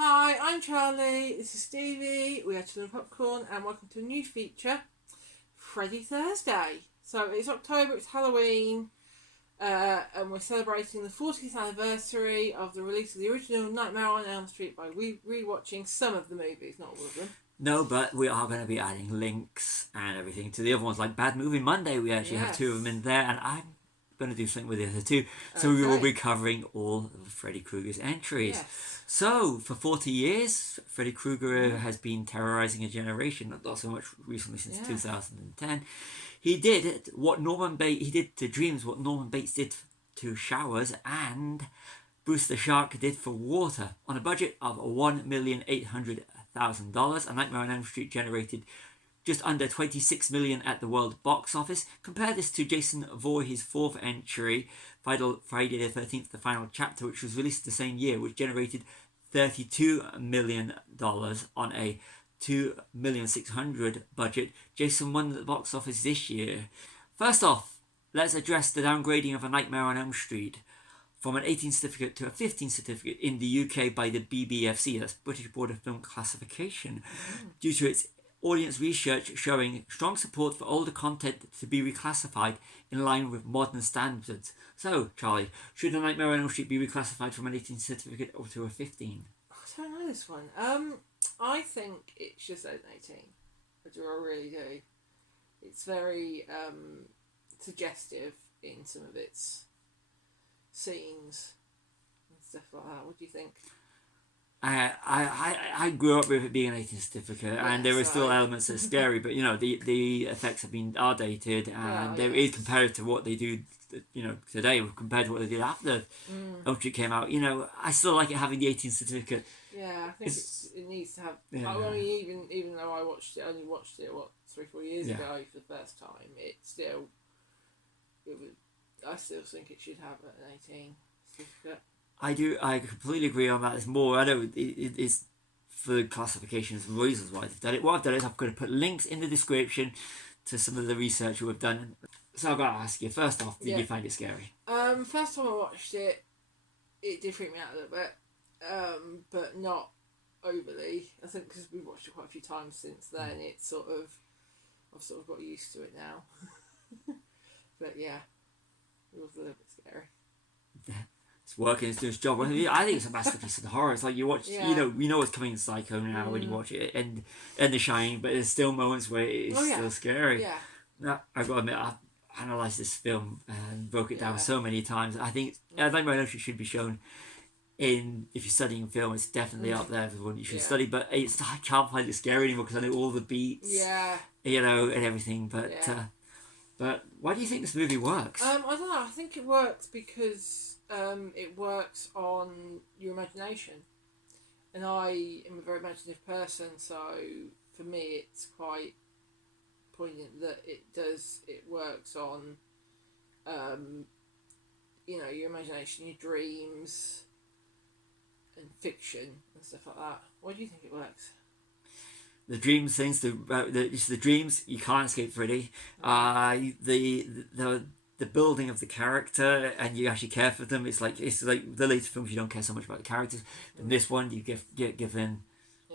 Hi, I'm Charlie. This is Stevie. We are Children Popcorn, and welcome to a new feature, Freddy Thursday. So it's October, it's Halloween, and we're celebrating the 40th anniversary of the release of the original Nightmare on Elm Street by re-watching some of the movies, not all of them. No, but we are going to be adding links and everything to the other ones, like Bad Movie Monday. We actually have two of them in there, and I'm going to do something with the other two. So we will be covering all of Freddy Krueger's entries. Yes. So, for 40 years, Freddy Krueger has been terrorizing a generation, not so much recently since 2010. He did to dreams what Norman Bates did to showers, and Bruce the Shark did for water. On a budget of $1,800,000, A Nightmare on Elm Street generated just under $26 million at the world box office. Compare this to Jason Voorhees' fourth entry, Friday the 13th, The Final Chapter, which was released the same year, which generated $32 million on a $2,600,000 budget. Jason won the box office this year. First off, let's address the downgrading of A Nightmare on Elm Street from an 18 certificate to a 15 certificate in the UK by the BBFC, that's British Board of Film Classification, due to its audience research showing strong support for older content to be reclassified in line with modern standards. So, Charlie, should A Nightmare on Elm Street be reclassified from an 18 certificate or to a 15? I don't know this one. I think it should say an 18. I really do. It's very suggestive in some of its scenes and stuff like that. What do you think? I grew up with it being an 18 certificate, and there are still elements that are scary, but the effects are dated, and there is compared to what they do today compared to what they did after Elm Street came out. I still like it having the 18 certificate. Yeah, I think it needs to have. Yeah. I mean, even though I only watched it 3-4 years ago for the first time, I still think it should have an 18 certificate. I completely agree on that. It's more, I know it's for classifications and reasons why they've done it. What I've done is I'm going to put links in the description to some of the research we've done. So I've got to ask you, first off, did you find it scary? First time I watched it, it did freak me out a little bit, but not overly. I think because we've watched it quite a few times since then, I've sort of got used to it now. But yeah, it was a little bit scary. It's working, it's doing its job. I think it's a masterpiece of the horror. It's like you watch, you know what's coming in Psycho now when you watch it, and The Shining, but there's still moments where it's still scary. Yeah. Now, I've got to admit, I've analysed this film and broke it down so many times. I think Nightmare on Elm Street should be shown if you're studying film. It's definitely up there for one you should study, but I can't find it scary anymore because I know all the beats, and everything. But why do you think this movie works? I don't know. I think it works because it works on your imagination, and I am a very imaginative person, so for me it's quite poignant that it works on your imagination, your dreams and fiction and stuff like that. Why do you think it works? The dreams things, the dreams, you can't escape Freddy. The building of the character, and you actually care for them. It's like the later films, you don't care so much about the characters. In this one, you get given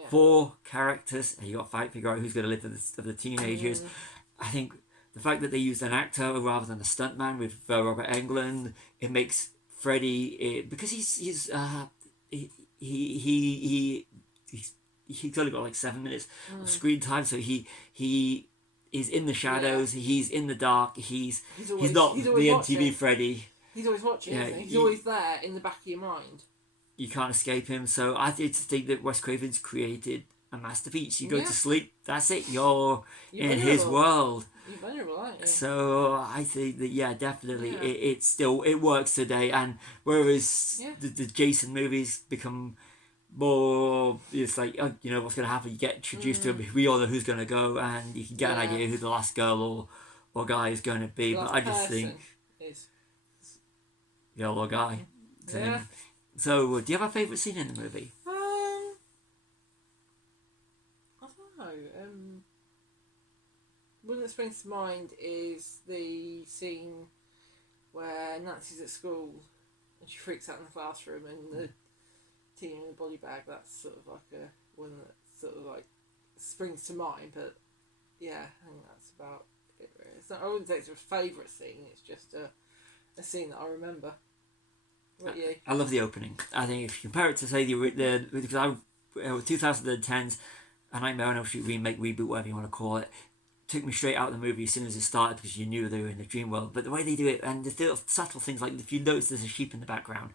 4 characters, and you got to figure out who's going to live with the teenagers. I think the fact that they used an actor rather than a stuntman with Robert Englund, it makes Freddy because he's only got like 7 minutes of screen time, so he is in the shadows. He's in the dark. He's not the MTV watching. Freddy. He's always watching. Isn't he? He's always there in the back of your mind. You can't escape him. So I just think that Wes Craven's created a masterpiece. You go to sleep. That's it. You're in his world. You're vulnerable, aren't you? So I think that definitely it works today. And whereas the Jason movies become more, it's like what's going to happen. You get introduced to him. We all know who's going to go, and you can get an idea who the last girl or guy is going to be. But I just think girl or guy. So, do you have a favourite scene in the movie? I don't know. One that springs to mind is the scene where Nancy's at school and she freaks out in the classroom, and Tina in a body bag. That's sort of like one that sort of like springs to mind. But yeah, I think that's about it. Really. It's not, I wouldn't say it's a favourite scene. It's just a scene that I remember. What about you? I love the opening. I think if you compare it to say the because I 2010's A Nightmare on Elm Street remake, reboot, whatever you want to call it, took me straight out of the movie as soon as it started because you knew they were in the dream world. But the way they do it and the little subtle things, like if you notice there's a sheep in the background,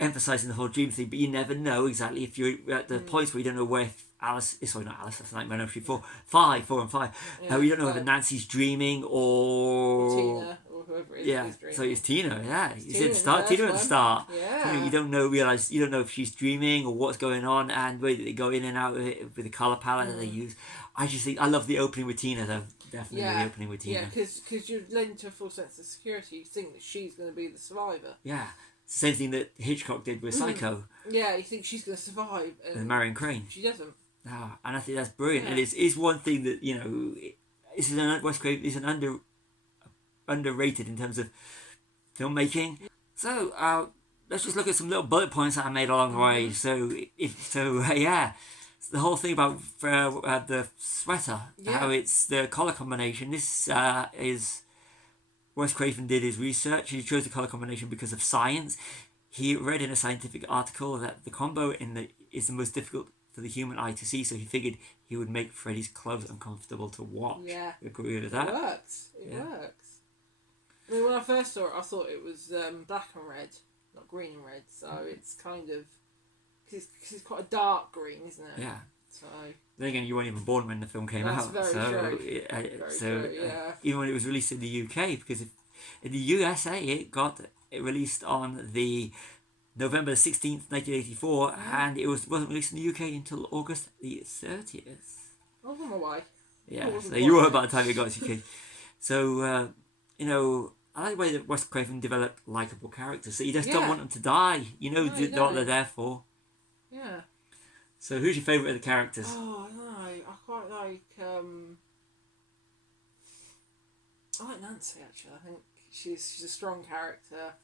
emphasising the whole dream thing, but you never know exactly if you're at the points where you don't know where Alice is. Sorry, not Alice. That's Nightmare on Elm Street 4 and 5. Yeah, You don't know whether Nancy's dreaming or Tina or whoever it is. Yeah, Dreaming. so it's Tina. Yeah, It's Tina at the start. Yeah. You don't know, you don't know if she's dreaming or what's going on, and where they go in and out of it with the colour palette that they use. I just think I love the opening with Tina though. Definitely the opening with Tina. Yeah, because you're led into a full sense of security. You think that she's going to be the survivor. Yeah, same thing that Hitchcock did with Psycho. Yeah, you think she's going to survive, and Marion Crane. She doesn't. No, and I think that's brilliant. Yeah. And it's one thing that Wes Craven is an underrated in terms of filmmaking. So let's just look at some little bullet points that I made along the way. So the whole thing about the sweater, how it's the color combination. This is Wes Craven did his research. He chose the color combination because of science. He read in a scientific article that the combo is the most difficult for the human eye to see, so he figured he would make Freddy's clothes uncomfortable to watch. Yeah. Agree with that? It works. It works. I mean, when I first saw it, I thought it was black and red, not green and red. So it's kind of because it's quite a dark green, isn't it? Yeah. So. Then again, you weren't even born when the film came out. Very so true. Even when it was released in the UK, because in the USA it released on the November 16th, 1984, and it wasn't released in the UK until August the 30th. Oh, I'm on my way. Yeah, so you were by the time it got to UK. So, I like the way that Wes Craven developed likeable characters. So you just don't want them to die. You know what they're there for. Yeah. So who's your favourite of the characters? Oh, no. I quite like... I like Nancy, actually. I think she's a strong character.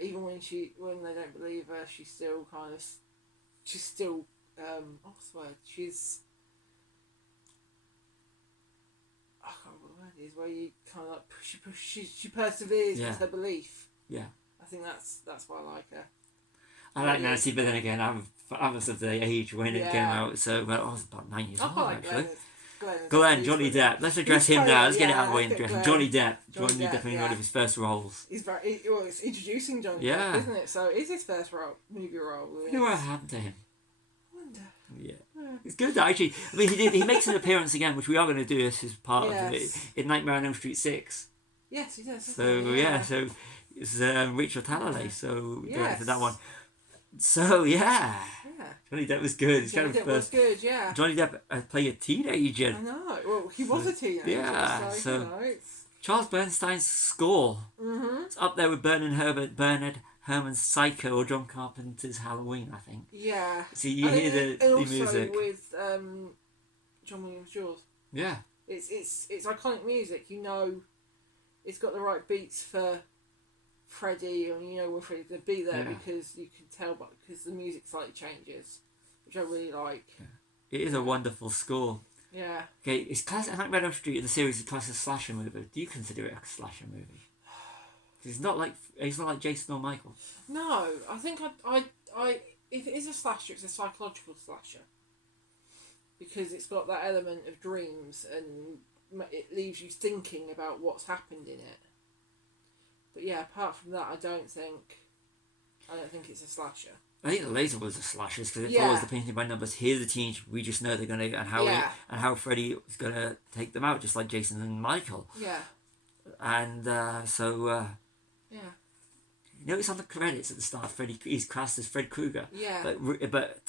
Even when they don't believe her, she's still what's the word? I can't remember what the word is, where you kind of like she perseveres with her belief. Yeah. I think that's why I like her. I like Nancy, but then again, I was of the age when it came out, so I was about 9 years old, actually. Glenn, Johnny Depp. Let's address him now. Let's get it out of the way and address him. Johnny Depp. Johnny Depp, definitely one of his first roles. It's introducing Johnny Depp, isn't it? So it's his first movie role. I wonder what happened to him. I wonder. Yeah. It's good that actually. I mean, he makes an appearance again, which we are going to do as part of it in Nightmare on Elm Street 6. Yes, he does. So it's Rachel Talalay. So we directed that one. So Johnny Depp was good. Johnny Depp was good. Yeah. Johnny Depp played a teenager. I know. Well, he was a teenager. Yeah. Charles Bernstein's score. Mm-hmm. It's up there with Bernard Herrmann's Psycho or John Carpenter's Halloween, I think. Yeah. So you hear the music. With John Williams' Jaws. Yeah. It's iconic music. You know, it's got the right beats for Freddy, and you know when Freddy's going to be there because you can tell, because the music slightly changes, which I really like. Yeah. It is a wonderful score. Yeah. Okay, it's classic. I think Red Elm Street in the series is classic slasher movie. Do you consider it a slasher movie? It's not like Jason or Michael. No, I think I if it is a slasher, it's a psychological slasher, because it's got that element of dreams and it leaves you thinking about what's happened in it. But yeah, apart from that, I don't think it's a slasher. I think the later was a slasher because it follows the painting by numbers. Here's the teens. We just know they're gonna and how Freddy is gonna take them out, just like Jason and Michael. Yeah. And yeah. You notice on the credits at the start, Freddy is cast as Fred Krueger. Yeah. But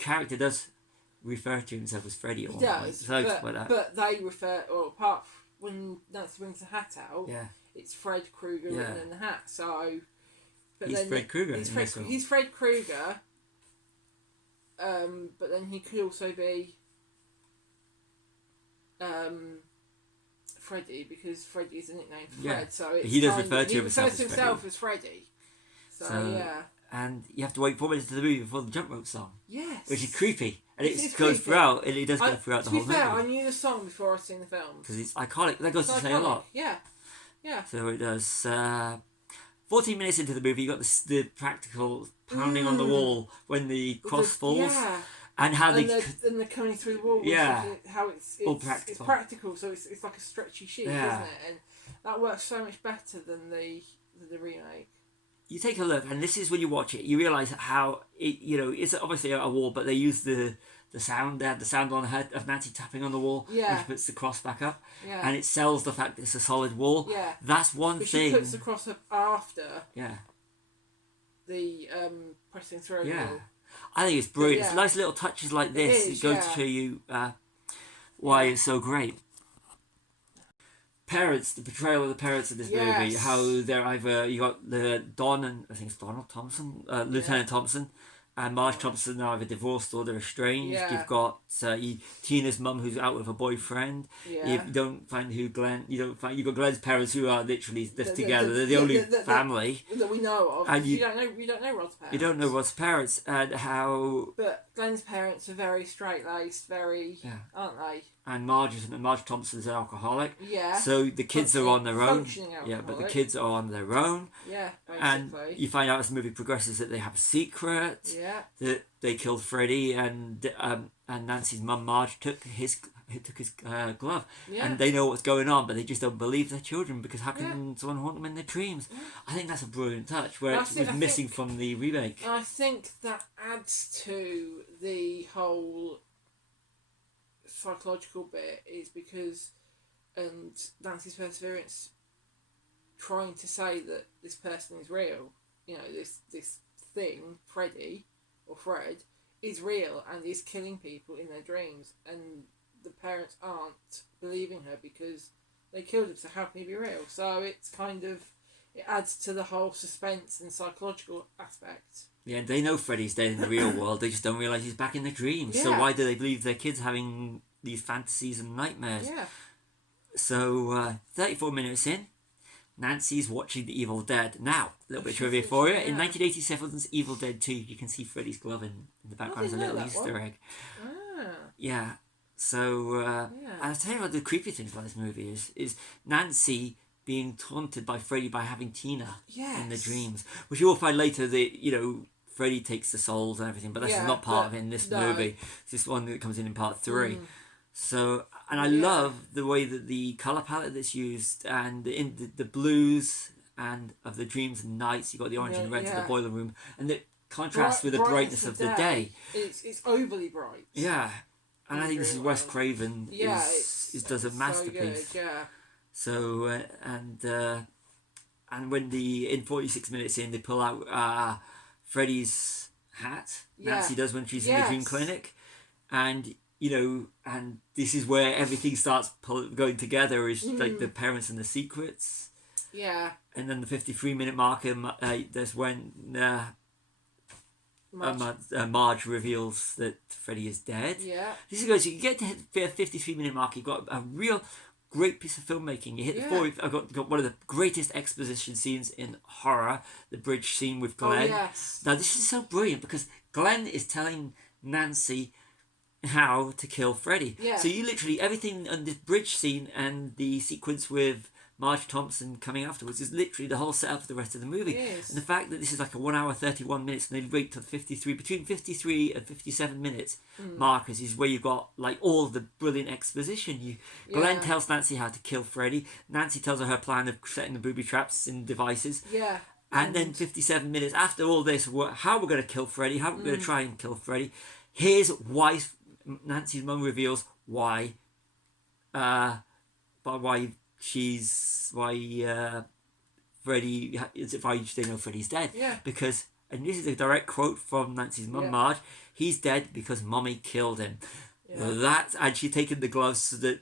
character does refer to himself as Freddy. He does. But they refer, or apart when Nancy brings the hat out. Yeah. It's Fred Krueger written in the hat, so... But he's Fred Krueger. He's Fred Krueger, but then he could also be Freddy, because Freddy is a nickname for Fred. So it's he does refer to himself as Freddy. As Freddy. So and you have to wait 4 minutes into the movie before the jump rope song, Yes. which is creepy, and It's goes creepy. throughout, and it does go throughout the whole To be fair, I movie knew the song before I'd seen the film. because it's iconic. That goes It's to say a iconic. lot. Yeah. Yeah. So it does. 14 minutes into the movie, you got the practical pounding on the wall when the cross falls, Yeah. and how And they they're coming through the wall. Yeah. How it's all practical. It's practical, so it's like a stretchy sheet, Yeah. isn't it? And that works so much better than the remake. You take a look, and this is when you watch it, you realise how it, it's obviously a wall, but they use the sound. They had the sound on her of Nancy tapping on the wall, Yeah. which puts the cross back up, Yeah. and it sells the fact that it's a solid wall. Yeah. That's one But thing. she puts the cross up after Yeah, the pressing through. yeah. wall. I think it's brilliant. Yeah. It's nice little touches like this. is, It goes yeah. to show you why it's so great. Parents, the portrayal of the parents in this movie, Yes. how they're either, you got the Don and I think it's Donald Thompson, Lieutenant Thompson, and Marge Thompson are either divorced or they're estranged. Yeah. You've got Tina's mum who's out with her boyfriend. Yeah. You don't find you've got Glenn's parents who are literally The- together. the- They're the the- only the- family. That we know of. And You don't know Rod's parents. You don't know Rod's parents and how. But Glenn's parents are very straight laced, aren't they? And Marge Thompson's an alcoholic. Yeah. So the kids are on their own. Functioning Yeah, but the alcoholic. kids are on their own. Yeah, And basically. you find out as the movie progresses that they have a secret. Yeah. That they killed Freddy, and Nancy's mum Marge took his glove, Yeah. and they know what's going on, but they just don't believe their children because how can someone haunt them in their dreams? Yeah. I think that's a brilliant touch where I it think- was I missing think- from the remake. I think that adds to the whole psychological bit is because Nancy's perseverance trying to say that this person is real, this thing, Freddy or Fred, is real and is killing people in their dreams, and the parents aren't believing her because they killed him, so how can he be real? So it's kind of, it adds to the whole suspense and psychological aspect. Yeah, they know Freddy's dead in the real world, they just don't realise he's back in their dreams. So Yeah. why do they believe their kids having these fantasies and nightmares? Yeah. So 34 minutes in, Nancy's watching The Evil Dead. Now, a little bit of trivia for you. In 1987's Evil Dead 2, you can see Freddy's glove in the background as a didn't know little that Easter one. egg. Ah. Yeah. So, Yeah. and I'll tell you what the creepy things about this movie is Nancy being taunted by Freddy by having Tina in the Yes. dreams. Which you will find later that, Freddy takes the souls and everything, but that's Yeah, not part of but it in this no. movie. It's just one that comes in part 3. So, and I Yeah. love the way that the colour palette that's used and in the blues and of the dreams and nights, you've got the orange and red of the Yeah. boiler room, and the contrast with the brightness of the day. It's overly bright. Yeah. And I think this is Really Wes well. Craven Yeah, does a masterpiece. So good, yeah. So and when in 46 minutes in they pull out Freddy's hat, Yeah. Nancy does when she's in the dream Yes. clinic, and and this is where everything starts going together. Is like the parents and the secrets, Yeah. and then the 53-minute marker. That's when Marge reveals that Freddy is dead. Yeah. This is good. So you get to hit the 53-minute mark. You've got a real great piece of filmmaking. You hit the Yeah. 40. I've got one of the greatest exposition scenes in horror. The bridge scene with Glenn. Oh, yes. Now this is so brilliant because Glenn is telling Nancy how to kill Freddy. Yeah. So you literally everything on this bridge scene and the sequence with Marge Thompson coming afterwards is literally the whole setup for the rest of the movie. It is. And the fact that this is like a 1 hour 31 minutes and they wait till between 53 and 57 minutes markers is where you've got like all the brilliant exposition. Glenn Yeah. tells Nancy how to kill Freddy. Nancy tells her plan of setting the booby traps and devices. Yeah. And then 57 minutes after all this, how we're going to kill Freddy, how we're going to try and kill Freddy. Here's why Nancy's mum reveals why Freddy, it's why they know Freddy's dead. Yeah. Because, and this is a direct quote from Nancy's mum, Yeah. Marge, he's dead because Mummy killed him. Yeah. And she'd taken the gloves that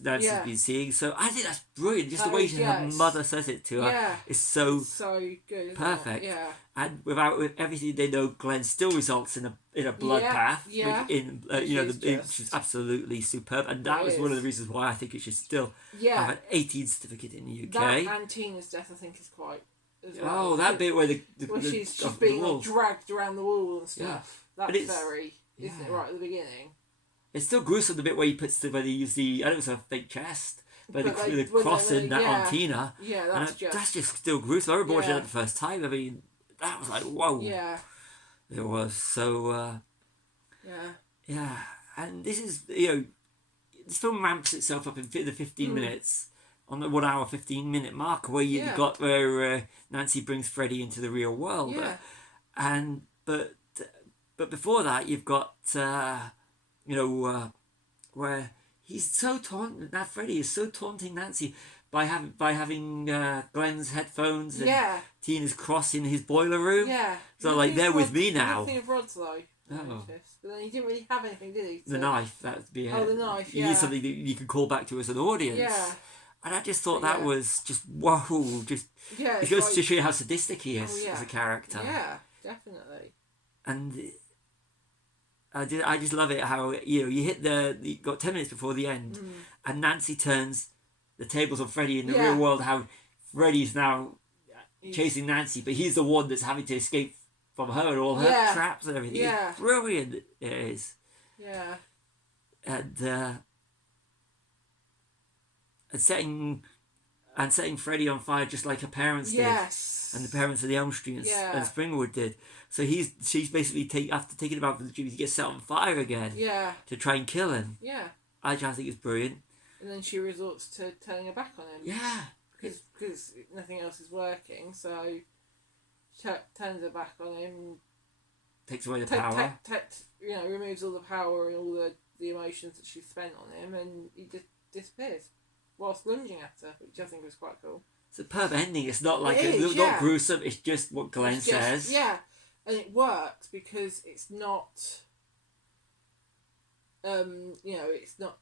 Nancy's Yeah. been seeing. So I think that's brilliant. Just That the way is, her yes. mother says it to her Yeah. is so So good. Isn't perfect. It? Yeah. and with everything they know, Glenn still results in a bloodbath. Yeah. Which is absolutely superb, and that It was one of is. the reasons why I think it should still have Yeah. an 18 certificate in the UK. That and Tina's death, I think, is quite as well. Oh, that bit where where she's of being the like, walls. dragged around the wall and stuff. But That's it's- very, isn't it, right at the beginning? It's still gruesome the bit where he puts where they use the I don't know if it's a fake chest, but But the when crossing that yeah. on Tina. Yeah, And that's just still gruesome. I remember watching Yeah. that the first time. I mean, that was like, whoa. Yeah, It was. So, yeah. yeah. And this is, this film ramps itself up in the 15 minutes, on the 1 hour, 15-minute mark, where you Yeah. got where Nancy brings Freddy into the real world. Yeah. But before that, you've got, where he's so taunting, now Freddy is so taunting Nancy by having Glenn's headphones and Yeah. Tina's cross in his boiler room. Yeah. So, like, they're with me now. Nothing of Rod's though. I Oh. noticed. But then he didn't really have anything, did he? The knife, that would be it. Oh, the knife, You yeah. need something that you can call back to as an audience. Yeah. And I just thought Yeah. that was just, whoa, just, Yeah. it It's goes like, to show you how sadistic he is Oh, yeah. as a character. yeah, definitely. And I just love it how, you hit you got 10 minutes before the end, and Nancy turns the tables on Freddy in the Yeah. real world, how Freddy's now He's- chasing Nancy, but he's the one that's having to escape from her and all her Yeah. traps and everything. Yeah. It's brilliant, it is. Yeah. And setting Freddy on fire just like her parents Yes. did, and the parents of the Elm Street and Yeah. Springwood did. So she's basically after taking him out from the tree, he gets set on fire again Yeah. to try and kill him. Yeah. I just think it's brilliant. And then she resorts to turning her back on him. Yeah, Because nothing else is working, so she turns her back on him. takes away the power. Removes all the power and all the emotions that she's spent on him, and he just disappears whilst lunging at her, which I think was quite cool. It's a perfect ending. It's not like It is, not yeah. gruesome. It's just what Glenn It's just- says. Yeah, and it works because it's not. It's not.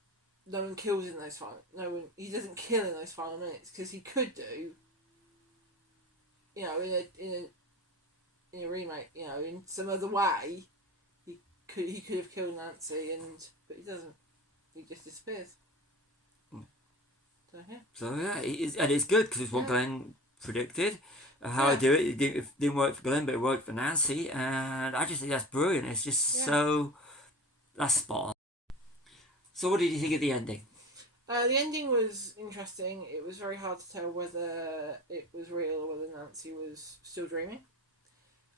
No one kills in those final. No one. He doesn't kill in those final minutes because he could do. In a remake, in some other way, he could have killed Nancy, but he doesn't. He just disappears. So yeah. So yeah, it's good because it's what Yeah. Glenn predicted. How I Yeah. do it didn't work for Glenn, but it worked for Nancy, and I just think that's brilliant. It's just that's spot on. So what did you think of the ending? The ending was interesting. It was very hard to tell whether it was real or whether Nancy was still dreaming.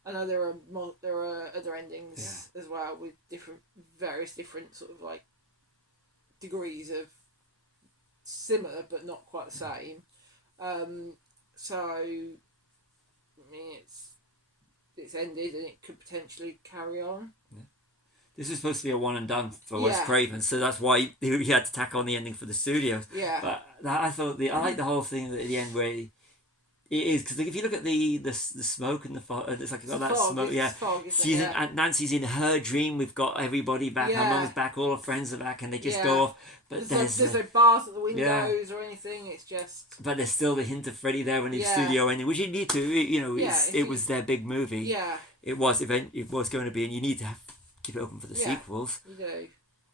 I know there are other endings as well with various different sort of like degrees of similar but not quite the same. So I mean it's ended and it could potentially carry on. This is supposed to be a one and done for Wes Yeah. Craven, so that's why he had to tack on the ending for the studios. Yeah. But I thought I like the whole thing at the end where it is, because if you look at the smoke and the fog, it's like got that smoke. Yeah. Fog, isn't She's it? Yeah. and Nancy's in her dream. We've got everybody back. Her Yeah. mum's back. All her friends are back, and they just Yeah. go off. But There's no bars at the Yeah. windows or anything. It's just but there's still the hint of Freddy there when the Yeah. studio ending, which you need to. Yeah, It was their big movie. yeah, It was going to be, and you need to keep it open for the Yeah. sequels. you do. And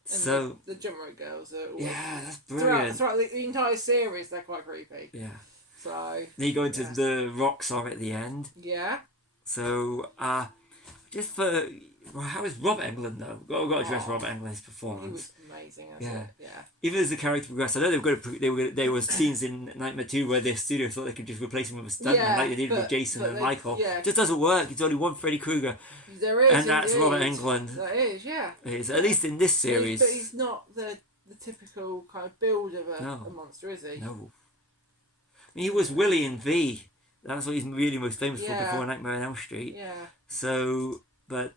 So the jump rope girls are always, yeah, that's throughout brilliant. the entire series they're quite creepy. Yeah. So Then you go into Yeah. the rock song at the end. yeah, So, just for how is Robert Englund though? We've got to address Oh. Robert Englund's he performance. was amazing. Yeah. Yeah, Even as the character progressed, I know there was scenes in Nightmare 2 where the studio thought they could just replace him with a stuntman Yeah, like they did with but- Jason but and they- Michael. yeah. It just doesn't work. It's only one Freddy Krueger, there is, and that's indeed. Robert Englund. That is, yeah. Is at least in this series. But he's not the typical kind of build of No. a monster, is he? No. I mean, he was Willie in V. That's what he's really most famous for Yeah. before Nightmare on Elm Street. Yeah, So, but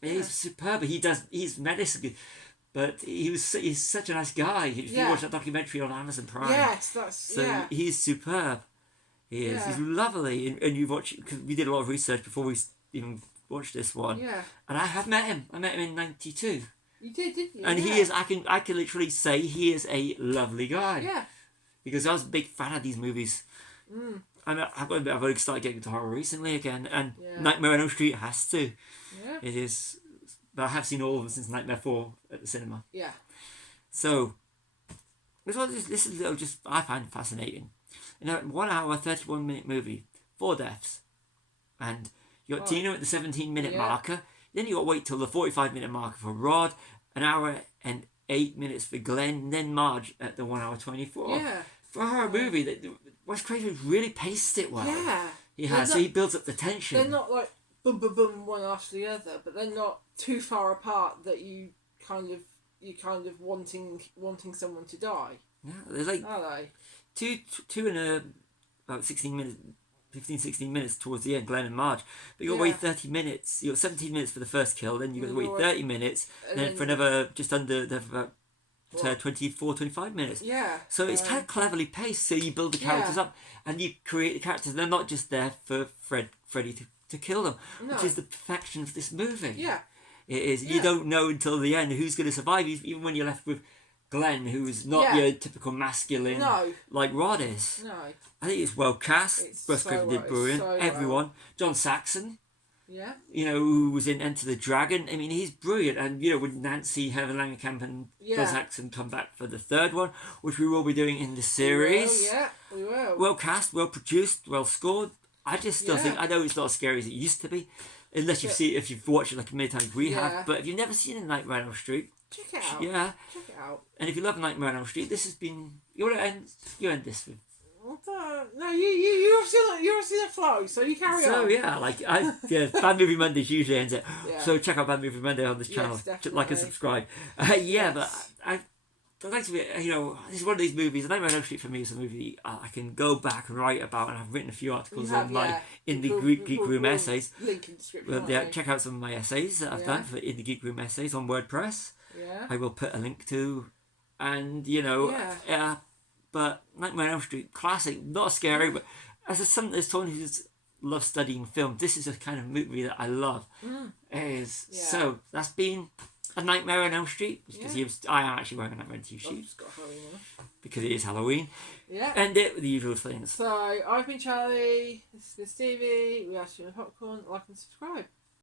he's superb. He's medicine, but he's such a nice guy. If you Yeah. watch that documentary on Amazon Prime, yes, that's so he's superb. He is. Yeah. He's lovely, and you watch because we did a lot of research before we even watched this one. yeah. And I have met him. I met him in '92, You did, didn't you? and yeah. he is. I can literally say he is a lovely guy. Yeah. Because I was a big fan of these movies. Mm. And I've got a bit. I've only started getting into horror recently again, and Yeah. Nightmare on Elm Street has to. Yeah. It is, but I have seen all of them since Nightmare 4 at the cinema. Yeah. So this is just I find fascinating. 1 hour 31-minute movie 4 deaths. And you got Tina at the 17-minute Yeah. marker. Then you got to wait till the 45-minute marker for Rod, an hour and 8 minutes for Glenn, and then Marge at the 1 hour 24. Yeah. For her movie, that Wes Craven's really paced it well. Yeah. He has. So he builds up the tension. They're not like boom, boom, boom, one after the other, but they're not too far apart that you kind of wanting someone to die. Yeah, they're like Are they? two and about 16 minutes towards the end, Glenn and Marge. But you got to Yeah. wait 30 minutes. You got 17 minutes for the first kill, then you got to wait Right. 30 minutes, and then for another just under about 24, 25 minutes. Yeah. So it's kind of cleverly paced. So you build the characters up, and you create the characters. They're not just there for Freddy to kill them, No. which is the perfection of this movie. Yeah. It is. Yeah. You don't know until the end who's going to survive, even when you're left with Glenn, who's not your typical masculine like Rod is. No. I think it's well cast. It's Wes so Craven did well- brilliant. so Everyone. John Saxon, Yeah. who was in Enter the Dragon. I mean, he's brilliant. And, with Nancy, Heather Langenkamp and John Saxon come back for the third one, which we will be doing in the series. We will. Well cast, well produced, well scored. I just still think, I know it's not as scary as it used to be, unless if you've watched it like many times we have, but if you've never seen A Nightmare on Elm Street, check it out. yeah. Check it out. And if you love Nightmare on Elm Street, this has been, you end this with. No, you're still in flow, so you carry on. So Bad Movie Mondays usually ends it. Yeah. So check out Bad Movie Monday on this channel. Yes, Like and subscribe. But I'd like to be, this is one of these movies. Nightmare on Elm Street for me is a movie I can go back and write about, and I've written a few articles on in the Geek Room essays. Link in the description. Well, check out some of my essays that I've done in the Geek Room essays on WordPress. Yeah. I will put a link to, and but Nightmare on Elm Street, classic, not scary, but as someone who loves studying film, this is a kind of movie that I love. So that's been A Nightmare on Elm Street, because I am actually wearing a Nightmare on Elm Street because it is Halloween. Yeah. And the usual things. So I've been Charlie. This has been Stevie. We asked you to popcorn, like and subscribe.